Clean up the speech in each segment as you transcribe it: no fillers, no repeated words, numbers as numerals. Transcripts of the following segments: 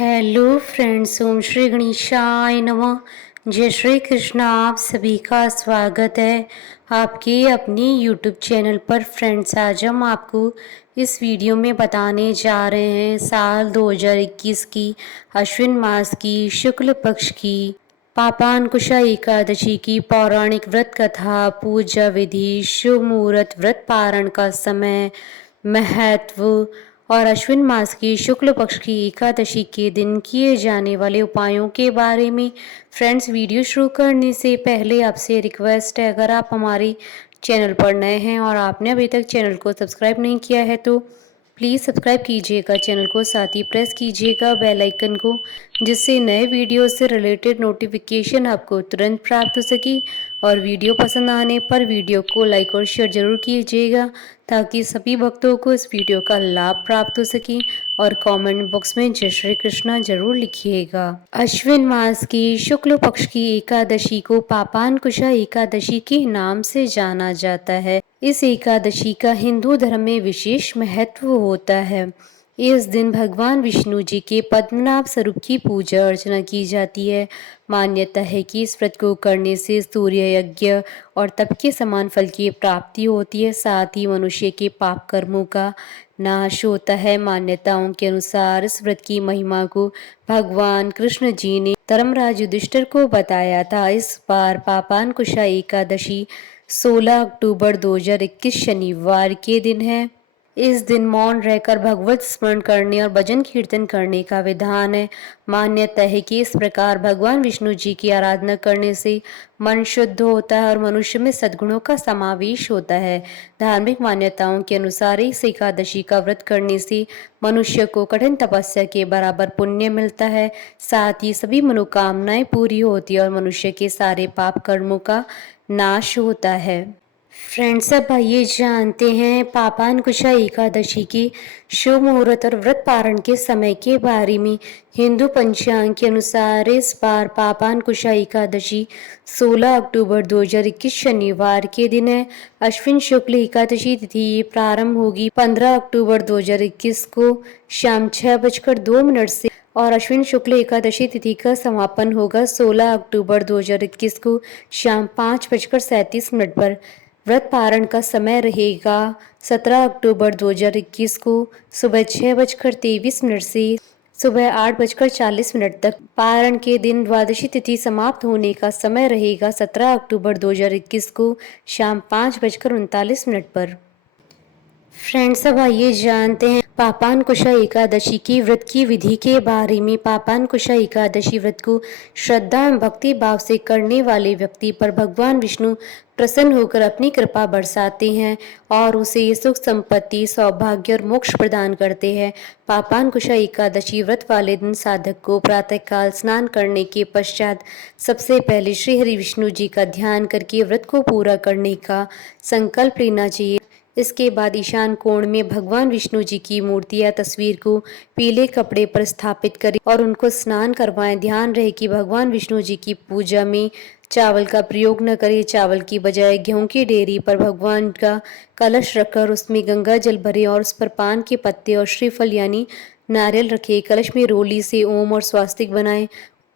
Hello friends, ओम श्री गणेशाय नमः। जय श्री कृष्ण। आप सभी का स्वागत है आपके अपने यूट्यूब चैनल पर। फ्रेंड्स, आज हम आपको इस वीडियो में बताने जा रहे हैं साल 2021 की अश्विन मास की शुक्ल पक्ष की पापांकुशा एकादशी की पौराणिक व्रत कथा, पूजा विधि, शुभ मुहूर्त, व्रत पारण का समय, महत्व और अश्विन मास की शुक्ल पक्ष की एकादशी के दिन किए जाने वाले उपायों के बारे में। फ्रेंड्स, वीडियो शुरू करने से पहले आपसे रिक्वेस्ट है, अगर आप हमारे चैनल पर नए हैं और आपने अभी तक चैनल को सब्सक्राइब नहीं किया है तो प्लीज़ सब्सक्राइब कीजिएगा चैनल को, साथ ही प्रेस कीजिएगा बेल आइकन को, जिससे नए वीडियो से रिलेटेड नोटिफिकेशन आपको तुरंत प्राप्त हो सके। और वीडियो पसंद आने पर वीडियो को लाइक और शेयर जरूर कीजिएगा, ताकि सभी भक्तों को इस वीडियो का लाभ प्राप्त हो सके। और कमेंट बॉक्स में जय श्री कृष्णा जरूर लिखिएगा। अश्विन मास की शुक्ल पक्ष की एकादशी को पापांकुशा एकादशी के नाम से जाना जाता है। इस एकादशी का हिंदू धर्म में विशेष महत्व होता है। इस दिन भगवान विष्णु जी के पद्मनाभ स्वरूप की पूजा अर्चना की जाती है। मान्यता है कि इस व्रत को करने से सूर्य यज्ञ और तप के समान फल की प्राप्ति होती है, साथ ही मनुष्य के पाप कर्मों का नाश होता है। मान्यताओं के अनुसार इस व्रत की महिमा को भगवान कृष्ण जी ने धर्मराज युधिष्ठिर को बताया था। इस बार पापांकुशा एकादशी 16 अक्टूबर 2021 शनिवार के दिन है। इस दिन मौन रहकर भगवत स्मरण करने और भजन कीर्तन करने का विधान है। मान्यता है कि इस प्रकार भगवान विष्णु जी की आराधना करने से मन शुद्ध होता है और मनुष्य में सद्गुणों का समावेश होता है। धार्मिक मान्यताओं के अनुसार इस एकादशी का व्रत करने से मनुष्य को कठिन तपस्या के बराबर पुण्य मिलता है, साथ ही सभी मनोकामनाएं पूरी होती है और मनुष्य के सारे पाप कर्मों का नाश होता है। फ्रेंड्स, अब आइए जानते हैं पापांकुशा एकादशी की शुभ मुहूर्त और व्रत पारण के समय के बारे में। हिंदू पंचांग के अनुसार इस बार पापांकुशा एकादशी 16 अक्टूबर 2021 शनिवार के दिन है। अश्विन शुक्ल एकादशी तिथि प्रारंभ होगी 15 अक्टूबर 2021 को शाम 6:02 से और अश्विन शुक्ल एकादशी तिथि का समापन होगा 16 अक्टूबर 2021 को शाम 5:37 पर। व्रत पारण का समय रहेगा 17 अक्टूबर 2021 को सुबह 6:23 से सुबह 8:40 तक। पारण के दिन द्वादशी तिथि समाप्त होने का समय रहेगा 17 अक्टूबर 2021 को शाम 5:39 पर। फ्रेंड्स, अब आइए जानते हैं पापांकुशा एकादशी की व्रत की विधि के बारे में। पापांकुशा एकादशी व्रत को श्रद्धा एवं भक्ति भाव से करने वाले व्यक्ति पर भगवान विष्णु प्रसन्न होकर अपनी कृपा बरसाते हैं और उसे सुख संपत्ति, सौभाग्य और मोक्ष प्रदान करते हैं। पापांकुशा एकादशी व्रत वाले दिन साधक को प्रातःकाल स्नान करने के पश्चात सबसे पहले श्री हरि विष्णु जी का ध्यान करके व्रत को पूरा करने का संकल्प लेना चाहिए। इसके बाद ईशान कोण में भगवान विष्णु जी की मूर्ति या तस्वीर को पीले कपड़े पर स्थापित करें और उनको स्नान करवाएं। ध्यान रहे कि भगवान विष्णु जी की पूजा में चावल का प्रयोग न करें। चावल की बजाय गेहूं की डेरी पर भगवान का कलश रखकर उसमें गंगा जल भरें और उस पर पान के पत्ते और श्रीफल यानी नारियल रखें। कलश में रोली से ओम और स्वास्तिक बनाएं।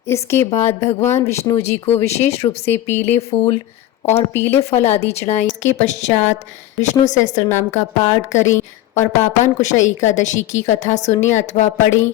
इसके बाद भगवान विष्णु जी को विशेष रूप से पीले फूल और पीले फल आदि चढ़ाएं। इसके पश्चात विष्णु सहस्त्र नाम का पाठ करें और पापांकुशा एकादशी की कथा सुने अथवा पढ़ें।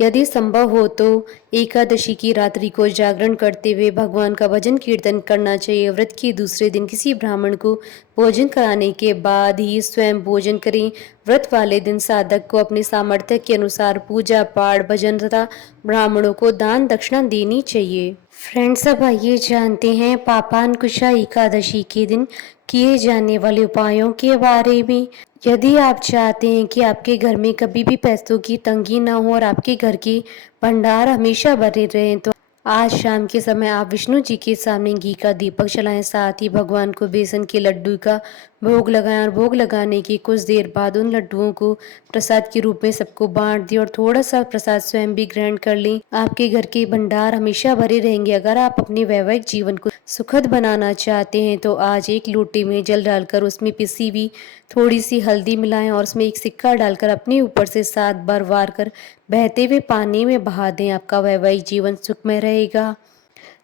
यदि संभव हो तो एकादशी की रात्रि को जागरण करते हुए भगवान का भजन कीर्तन करना चाहिए। व्रत के दूसरे दिन किसी ब्राह्मण को भोजन कराने के बाद ही स्वयं भोजन करें। व्रत वाले दिन साधक को अपने सामर्थ्य के अनुसार पूजा पाठ, भजन तथा ब्राह्मणों को दान दक्षिणा देनी चाहिए। फ्रेंड्स, अब आइए जानते हैं पापांकुशा एकादशी के दिन किए जाने वाले उपायों के बारे में। यदि आप चाहते हैं कि आपके घर में कभी भी पैसों की तंगी ना हो और आपके घर के भंडार हमेशा भरे रहें, तो आज शाम के समय आप विष्णु जी के सामने घी का दीपक जलाएं। साथ ही भगवान को बेसन के लड्डू का भोग लगाएं और भोग लगाने की कुछ देर बाद उन लड्डुओं को प्रसाद के रूप में सबको बांट दिए और थोड़ा सा प्रसाद स्वयं भी ग्रहण कर लें। आपके घर के भंडार हमेशा भरे रहेंगे। अगर आप अपने वैवाहिक जीवन को सुखद बनाना चाहते हैं तो आज एक लोटे में जल डालकर उसमें पिसी हुई थोड़ी सी हल्दी मिलाएं और उसमें एक सिक्का डालकर अपने ऊपर से 7 बार वार कर बहते हुए पानी में बहा दें। आपका वैवाहिक जीवन सुखमय रहेगा।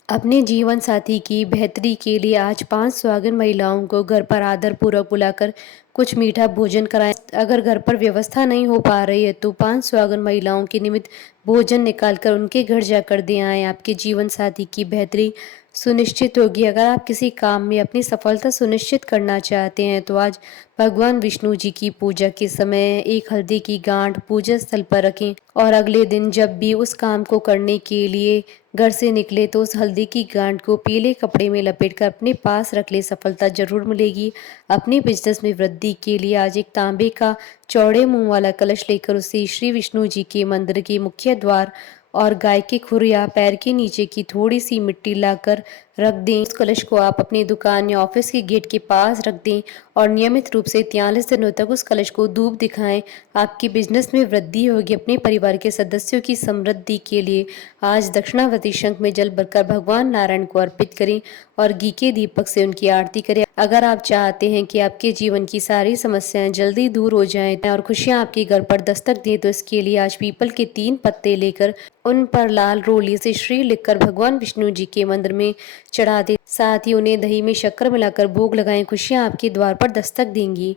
अपने जीवन साथी की बेहतरी के लिए आज 5 सुहागिन महिलाओं को घर पर आदर पूर्वक बुलाकर कुछ मीठा भोजन कराएं। अगर घर पर व्यवस्था नहीं हो पा रही है तो 5 सुहागिन महिलाओं के निमित्त भोजन निकालकर उनके घर जाकर दे आएं। आपके जीवन साथी की बेहतरी सुनिश्चित होगी। अगर आप किसी काम में अपनी सफलता सुनिश्चित करना चाहते हैं तो आज भगवान विष्णु जी की पूजा के समय एक हल्दी की गांठ पूजा स्थल पर रखें और अगले दिन जब भी उस काम को करने के लिए घर से निकले तो उस हल्दी की गांठ को पीले कपड़े में लपेटकर अपने पास रख ले। सफलता जरूर मिलेगी। अपने बिजनेस में वृद्धि के लिए आज एक तांबे का चौड़े मुंह वाला कलश लेकर उसे श्री विष्णु जी के मंदिर के मुख्य द्वार और गाय के खुर या पैर के नीचे की थोड़ी सी मिट्टी लाकर रख दें। उस कलश को आप अपनी दुकान या ऑफिस के गेट के पास रख दें और नियमित रूप से 43 दिनों तक उस कलश को धूप दिखाएं। आपके बिजनेस में वृद्धि होगी। अपने परिवार के सदस्यों की समृद्धि के लिए आज दक्षिणावर्ती शंख में जल भरकर भगवान नारायण को अर्पित करें और घी के दीपक से उनकी आरती करें। अगर आप चाहते हैं कि आपके जीवन की सारी समस्याएं जल्दी दूर हो जाएं और खुशियां आपके घर पर दस्तक दें तो इसके लिए आज पीपल के 3 पत्ते लेकर उन पर लाल रोली से श्री लिखकर भगवान विष्णु जी के मंदिर में चढ़ा दें। साथ ही उन्हें दही में शक्कर मिलाकर भोग लगाएं। खुशियां आपके द्वार पर दस्तक देंगी।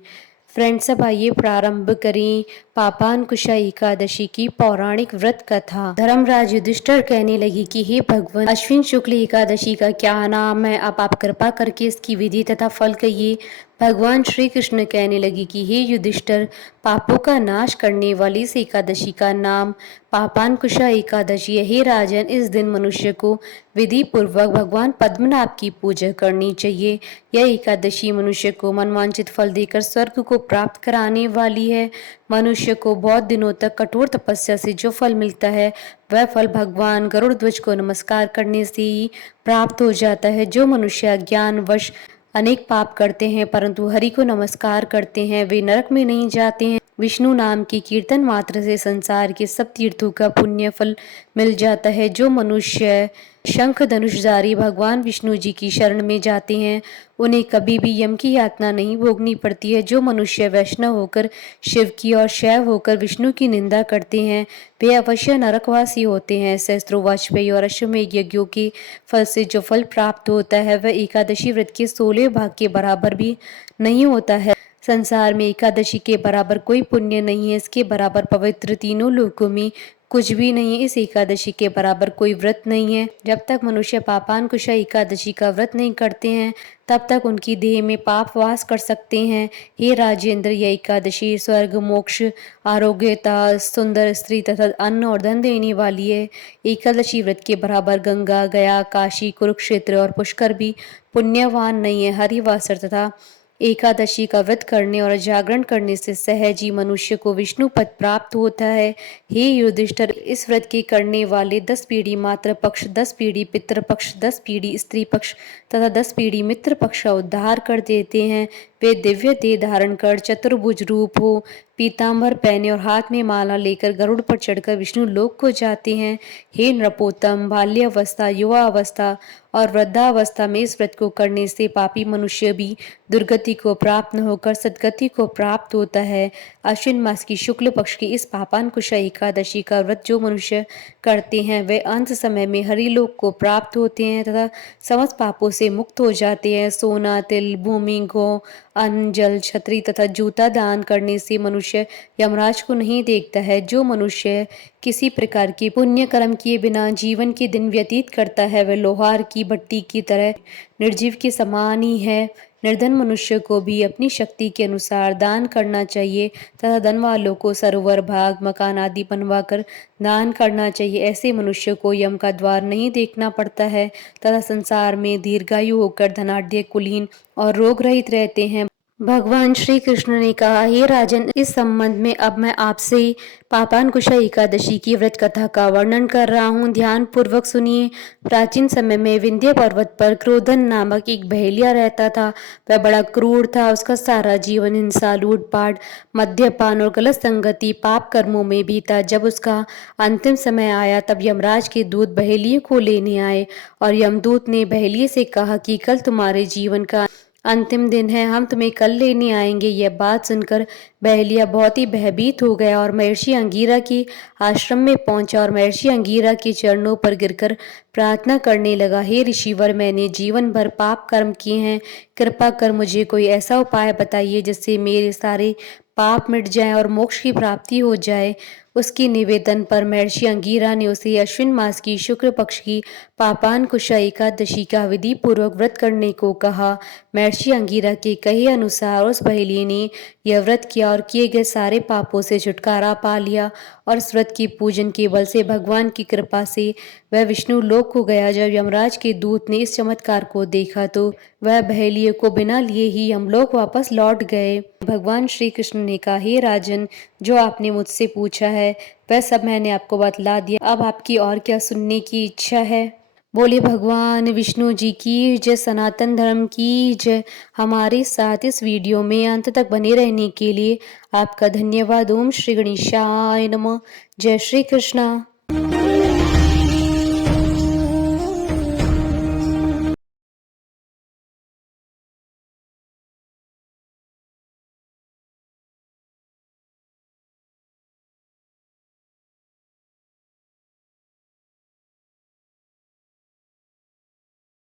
फ्रेंड्स, अब आइए प्रारंभ करें पापांकुशा एकादशी की पौराणिक व्रत कथा। धर्मराज युधिष्ठिर कहने लगी कि हे भगवान, अश्विन शुक्ल एकादशी का क्या नाम है? अब आप कृपा करके इसकी विधि तथा फल कहिए। भगवान श्री कृष्ण कहने लगी कि हे युधिष्ठिर, पापों का नाश करने वाली इस एकादशी का नाम पापांकुशा एकादशी है। हे राजन, इस दिन मनुष्य को विधि पूर्वक भगवान पद्मनाभ की पूजा करनी चाहिए। यह एकादशी मनुष्य को मनवांछित फल देकर स्वर्ग को प्राप्त कराने वाली है। मनुष्य को बहुत दिनों तक कठोर तपस्या से जो फल मिलता है वह फल भगवान गरुड़ ध्वज को नमस्कार करने से ही प्राप्त हो जाता है। जो मनुष्य अज्ञानवश अनेक पाप करते हैं परंतु हरि को नमस्कार करते हैं वे नरक में नहीं जाते हैं। विष्णु नाम के कीर्तन मात्र से संसार के सब तीर्थों का पुण्य फल मिल जाता है। जो मनुष्य शंख धनुषधारी भगवान विष्णु जी की शरण में जाते हैं उन्हें कभी भी यम की यातना नहीं भोगनी पड़ती है। जो मनुष्य वैष्णव होकर शिव की और शैव होकर विष्णु की निंदा करते हैं वे अवश्य नरकवासी होते हैं। सहस्त्रों वाजपेयी और अश्वमेध यज्ञों के फल से जो फल प्राप्त होता है वह एकादशी व्रत के 16 भाग के बराबर भी नहीं होता है। संसार में एकादशी के बराबर कोई पुण्य नहीं है। इसके बराबर पवित्र तीनों लोकों में कुछ भी नहीं है। इस एकादशी के बराबर कोई व्रत नहीं है। जब तक मनुष्य पापांकुशा एकादशी का व्रत नहीं करते हैं तब तक उनकी देह में पाप वास कर सकते हैं। हे राजेंद्र, यह एकादशी स्वर्ग, मोक्ष, आरोग्यता, सुंदर स्त्री तथा अन्न और धन देने वाली है। एकादशी व्रत के बराबर गंगा, गया, काशी, कुरुक्षेत्र और पुष्कर भी पुण्यवान नहीं है। हरिवासर तथा एकादशी का व्रत करने और जागरण करने से सहज ही मनुष्य को विष्णु पद प्राप्त होता है। हे युधिष्ठिर, इस व्रत के करने वाले 10 पीढ़ी मातृ पक्ष, 10 पीढ़ी पितृ पक्ष, 10 पीढ़ी स्त्री पक्ष तथा 10 पीढ़ी मित्र पक्ष का उद्धार कर देते हैं। वे दिव्य देह धारण कर चतुर्भुज रूप हो, पीताम्बर पहने और हाथ में माला लेकर गरुड़ पर चढ़कर विष्णु लोक को जाते हैं। हे नृपोत्तम, बाल्यावस्था, युवा अवस्था और वृद्धावस्था में इस व्रत को करने से पापी मनुष्य भी दुर्गति को प्राप्त न होकर सद्गति को प्राप्त होता है। अश्विन मास की शुक्ल पक्ष की इस पापांकुशा एकादशी का व्रत जो मनुष्य करते हैं वे अंत समय में हरिलोक को प्राप्त होते हैं तथा समस्त पापों से मुक्त हो जाते हैं। सोना, तिल, भूमि, गौ, अन्न, जल, छतरी तथा जूता दान करने से मनुष्य यमराज को नहीं देखता है। जो मनुष्य किसी प्रकार के पुण्य कर्म किए बिना जीवन के दिन व्यतीत करता है वह लोहार की भट्टी की तरह निर्जीव के समान ही है। निर्धन मनुष्य को भी अपनी शक्ति के अनुसार दान करना चाहिए तथा धन वालों को सरोवर, भाग, मकान आदि बनवाकर दान करना चाहिए। ऐसे मनुष्य को यम का द्वार नहीं देखना पड़ता है तथा संसार में दीर्घायु होकर धनाढ्य, कुलीन और रोग रहित रहते हैं। भगवान श्री कृष्ण ने कहा, हे राजन, इस संबंध में अब मैं आपसे पापांकुशा एकादशी की व्रत कथा का वर्णन कर रहा हूँ। ध्यान पूर्वक सुनिए। प्राचीन समय में विंध्य पर्वत पर क्रोधन नामक एक बहेलिया रहता था। वह बड़ा क्रूर था। उसका सारा जीवन हिंसा, लूटपाट, मद्यपान और गलत संगति, पाप कर्मों में बीता। जब उसका अंतिम समय आया तब यमराज के दूत बहेलिये को लेने आए और यमदूत ने बहेलिये से कहा कि कल तुम्हारे जीवन का अंतिम दिन है, हम तुम्हें कल लेने आएंगे। यह बात सुनकर बहेलिया बहुत ही भयभीत हो गया और महर्षि अंगीरा के आश्रम में पहुंचा और महर्षि अंगीरा के चरणों पर गिरकर प्रार्थना करने लगा, हे ऋषिवर, मैंने जीवन भर पाप कर्म किए हैं। कृपा कर मुझे कोई ऐसा उपाय बताइए जिससे मेरे सारे पाप मिट जाएं और मोक्ष की प्राप्ति हो जाए। उसके निवेदन पर महर्षि अंगीरा ने उसे अश्विन मास की शुक्ल पक्ष की पापांकुशा एकादशी का विधि पूर्वक व्रत करने को कहा। महर्षि अंगीरा के कहे अनुसार उस बहेलिये ने यह व्रत किया और किए गए सारे पापों से छुटकारा पा लिया और इस व्रत की पूजन के बल से भगवान की कृपा से वह विष्णु लोक को गया। जब यमराज के दूत ने इस चमत्कार को देखा तो वह बहेलिये को बिना लिए ही यमलोक वापस लौट गए। भगवान श्री कृष्ण ने कहा, हे राजन, जो आपने मुझसे पूछा है वह सब मैंने आपको बतला दिया। अब आपकी और क्या सुनने की इच्छा है? बोले भगवान विष्णु जी की जय, सनातन धर्म की जय। हमारे साथ इस वीडियो में अंत तक बने रहने के लिए आपका धन्यवाद। ओम श्री गणेशाय नमः। जय श्री कृष्णा।